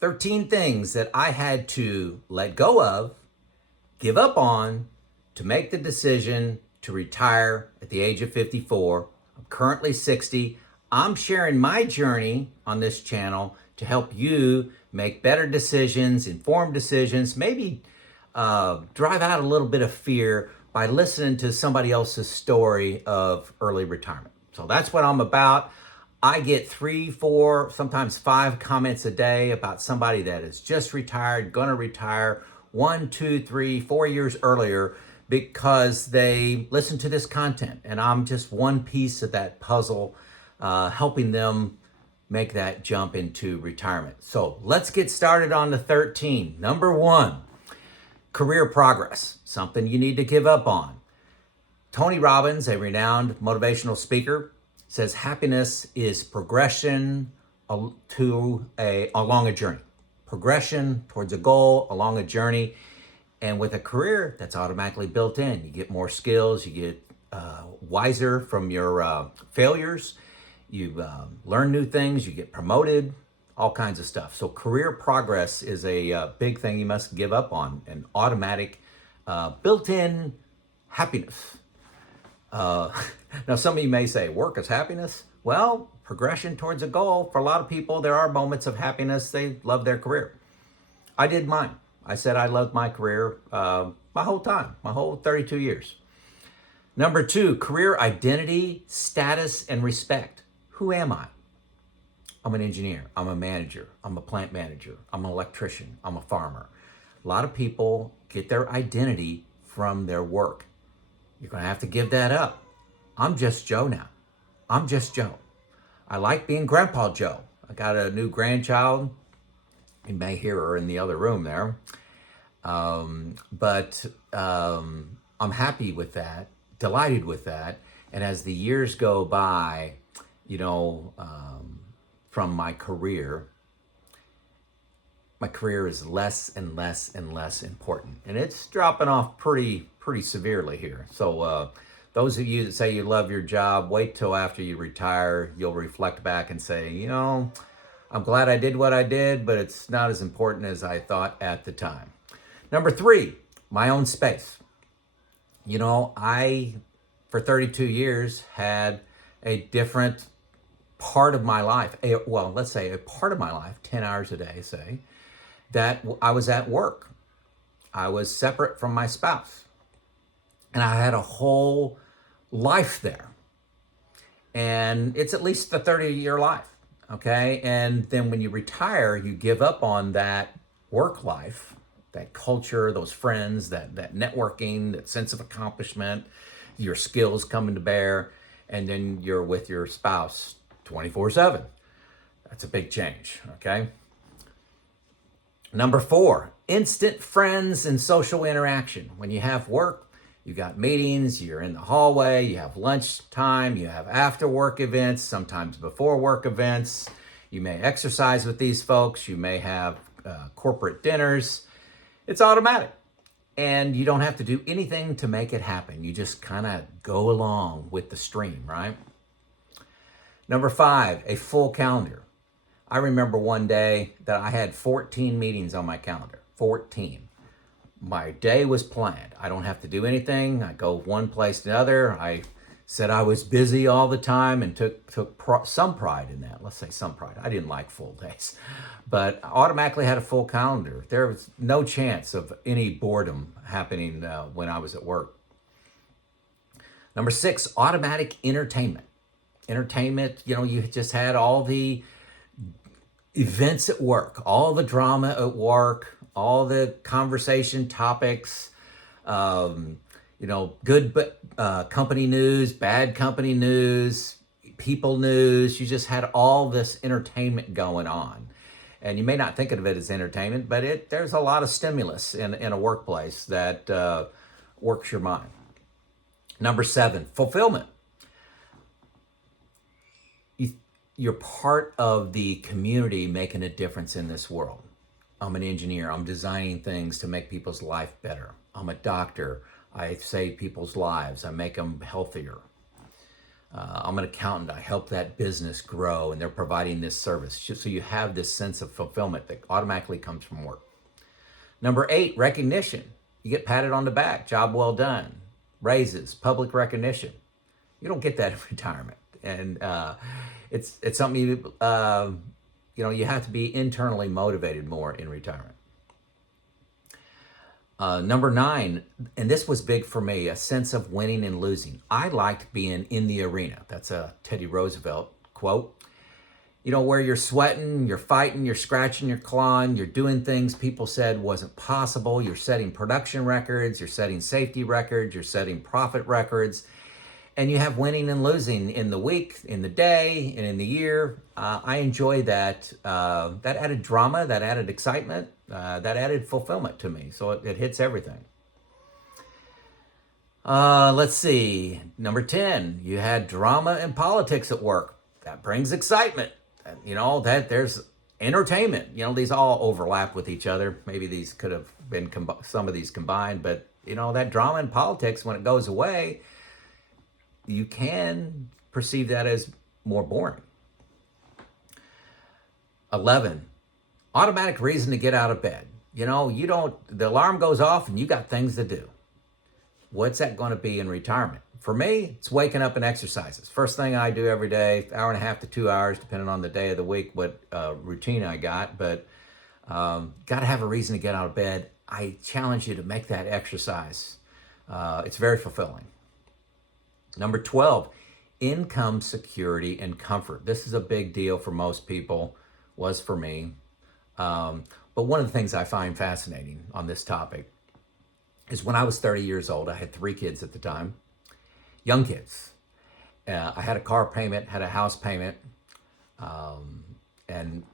13 things that I had to let go of, give up on, to make the decision to retire at the age of 54. I'm currently 60. I'm sharing my journey on this channel to help you make better decisions, informed decisions, maybe drive out a little bit of fear by listening to somebody else's story of early retirement. So that's what I'm about. I get 3, 4, sometimes 5 comments a day about somebody that is just retired, gonna retire 1, 2, 3, 4 years earlier because they listen to this content. And I'm just one piece of that puzzle, helping them make that jump into retirement. So let's get started on the 13. Number 1, career progress, something you need to give up on. Tony Robbins, a renowned motivational speaker, says happiness is progression along a journey. Progression towards a goal, along a journey. And with a career, that's automatically built in. You get more skills, you get wiser from your failures, you learn new things, you get promoted, all kinds of stuff. So career progress is a big thing you must give up on, an automatic built-in happiness. Now, some of you may say, work is happiness? Well, progression towards a goal, for a lot of people, there are moments of happiness. They love their career. I did mine. I said I loved my career my whole time, my whole 32 years. Number 2, career identity, status, and respect. Who am I? I'm an engineer. I'm a manager. I'm a plant manager. I'm an electrician. I'm a farmer. A lot of people get their identity from their work. You're going to have to give that up. I'm just Joe now. I'm just Joe. I like being Grandpa Joe. I got a new grandchild. You may hear her in the other room there. But I'm happy with that, delighted with that. And as the years go by, from my career is less and less and less important. And it's dropping off pretty severely here. So those of you that say you love your job, wait till after you retire. You'll reflect back and say, I'm glad I did what I did, but it's not as important as I thought at the time. Number 3, my own space. I, for 32 years, had a different part of my life, let's say a part of my life, 10 hours a day, say, that I was at work. I was separate from my spouse. And I had a whole life there. And it's at least a 30-year life, okay? And then when you retire, you give up on that work life, that culture, those friends, that networking, that sense of accomplishment, your skills coming to bear, and then you're with your spouse 24/7. That's a big change, okay? Number 4, instant friends and social interaction. When you have work, you got meetings, you're in the hallway, you have lunchtime, you have after work events, sometimes before work events. You may exercise with these folks, you may have corporate dinners. It's automatic. And you don't have to do anything to make it happen. You just kind of go along with the stream, right? Number 5, a full calendar. I remember one day that I had 14 meetings on my calendar, 14. My day was planned. I don't have to do anything. I go one place to another. I said I was busy all the time and took some pride in that. Let's say some pride. I didn't like full days, but I automatically had a full calendar. There was no chance of any boredom happening when I was at work. Number 6, automatic entertainment. Entertainment, you just had all the events at work, all the drama at work, all the conversation topics, good company news, bad company news, people news. You just had all this entertainment going on. And you may not think of it as entertainment, but there's a lot of stimulus in a workplace that works your mind. Number 7, fulfillment. You're part of the community making a difference in this world. I'm an engineer. I'm designing things to make people's life better. I'm a doctor. I save people's lives. I make them healthier. I'm an accountant. I help that business grow, and they're providing this service. So you have this sense of fulfillment that automatically comes from work. Number 8, recognition. You get patted on the back. Job well done. Raises, public recognition. You don't get that in retirement, and it's something you have to be internally motivated more in retirement. Number 9, and this was big for me, a sense of winning and losing. I liked being in the arena. That's a Teddy Roosevelt quote. Where you're sweating, you're fighting, you're scratching, you're clawing, you're doing things people said wasn't possible. You're setting production records, you're setting safety records, you're setting profit records, and you have winning and losing in the week, in the day, and in the year. I enjoy that. That added drama, that added excitement, that added fulfillment to me. So it hits everything. Let's see. Number 10, you had drama and politics at work. That brings excitement. That there's entertainment. These all overlap with each other. Maybe these could have been some of these combined, but that drama and politics, when it goes away, you can perceive that as more boring. 11, automatic reason to get out of bed. The alarm goes off and you got things to do. What's that going to be in retirement? For me, it's waking up and exercises. First thing I do every day, hour and a half to 2 hours, depending on the day of the week, what routine I got. But got to have a reason to get out of bed. I challenge you to make that exercise. It's very fulfilling. Number 12, income security and comfort. This is a big deal for most people, was for me. But one of the things I find fascinating on this topic is when I was 30 years old, I had 3 kids at the time, young kids. I had a car payment, had a house payment, and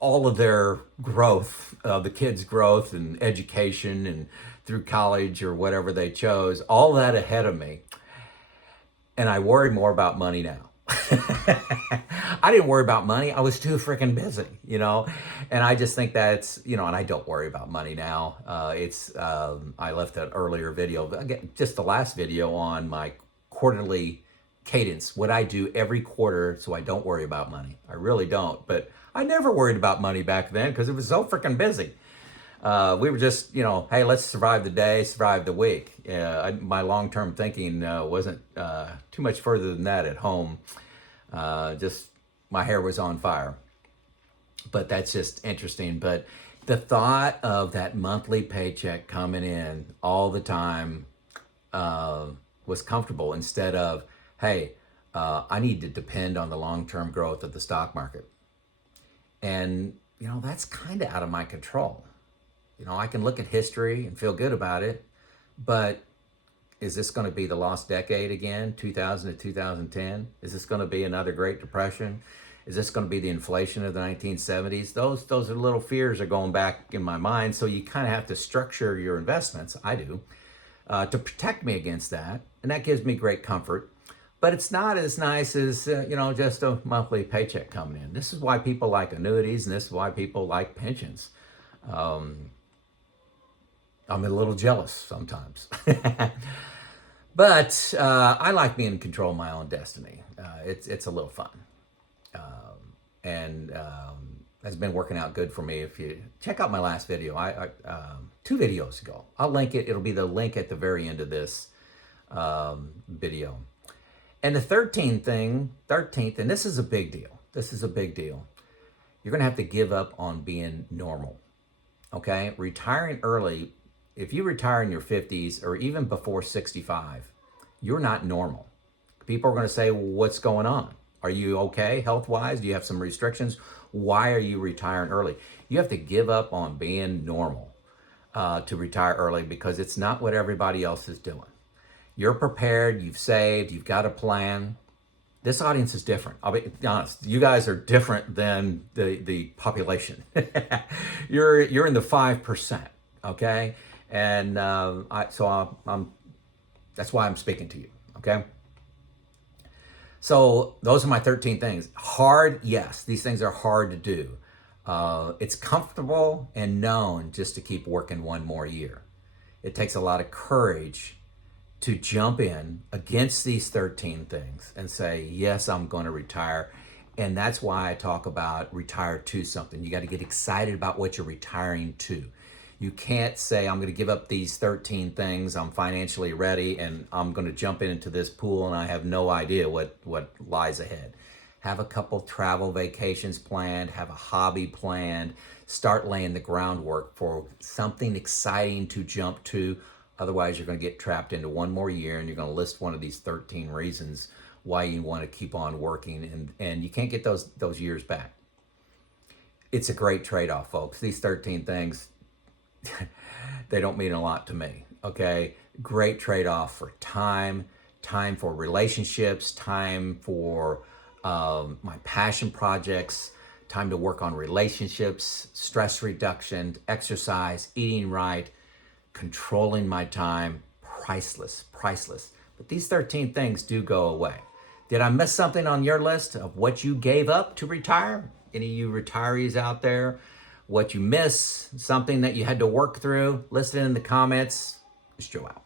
all of their growth, the kids' growth and education and through college or whatever they chose, all that ahead of me. And I worry more about money now. I didn't worry about money. I was too freaking busy, and I just think that's, and I don't worry about money now. I left that earlier video, again, just the last video on my quarterly cadence, what I do every quarter so I don't worry about money. I really don't, but I never worried about money back then because it was so freaking busy. We were just, hey, let's survive the day, survive the week. My long-term thinking wasn't too much further than that at home. Just my hair was on fire. But that's just interesting. But the thought of that monthly paycheck coming in all the time was comfortable instead of, hey, I need to depend on the long-term growth of the stock market. And, that's kind of out of my control. I can look at history and feel good about it, but is this going to be the lost decade again, 2000 to 2010? Is this going to be another Great Depression? Is this going to be the inflation of the 1970s? Those are little fears are going back in my mind, so you kind of have to structure your investments, I do, to protect me against that, and that gives me great comfort. But it's not as nice as, just a monthly paycheck coming in. This is why people like annuities, and this is why people like pensions. I'm a little jealous sometimes. But I like being in control of my own destiny. It's a little fun. And has been working out good for me. If you check out my last video, I 2 videos ago, I'll link it. It'll be the link at the very end of this video. And the 13th, and this is a big deal. You're going to have to give up on being normal. Okay? Retiring early, if you retire in your 50s or even before 65, you're not normal. People are going to say, well, what's going on? Are you okay health-wise? Do you have some restrictions? Why are you retiring early? You have to give up on being normal to retire early because it's not what everybody else is doing. You're prepared, you've saved, you've got a plan. This audience is different. I'll be honest. You guys are different than the population. You're in the 5%, okay? And that's why I'm speaking to you, okay? So those are my 13 things. Hard, yes, these things are hard to do. It's comfortable and known just to keep working one more year. It takes a lot of courage to jump in against these 13 things and say, yes, I'm going to retire. And that's why I talk about retire to something. You got to get excited about what you're retiring to. You can't say, I'm going to give up these 13 things, I'm financially ready, and I'm going to jump into this pool and I have no idea what lies ahead. Have a couple travel vacations planned, have a hobby planned, start laying the groundwork for something exciting to jump to. Otherwise, you're going to get trapped into one more year and you're going to list one of these 13 reasons why you want to keep on working, and you can't get those years back. It's a great trade-off, folks. These 13 things, they don't mean a lot to me, okay? Great trade-off for time for relationships, time for my passion projects, time to work on relationships, stress reduction, exercise, eating right, controlling my time. Priceless. But these 13 things do go away. Did I miss something on your list of what you gave up to retire? Any of you retirees out there? What you miss, something that you had to work through? List it in the comments. It's Joe out.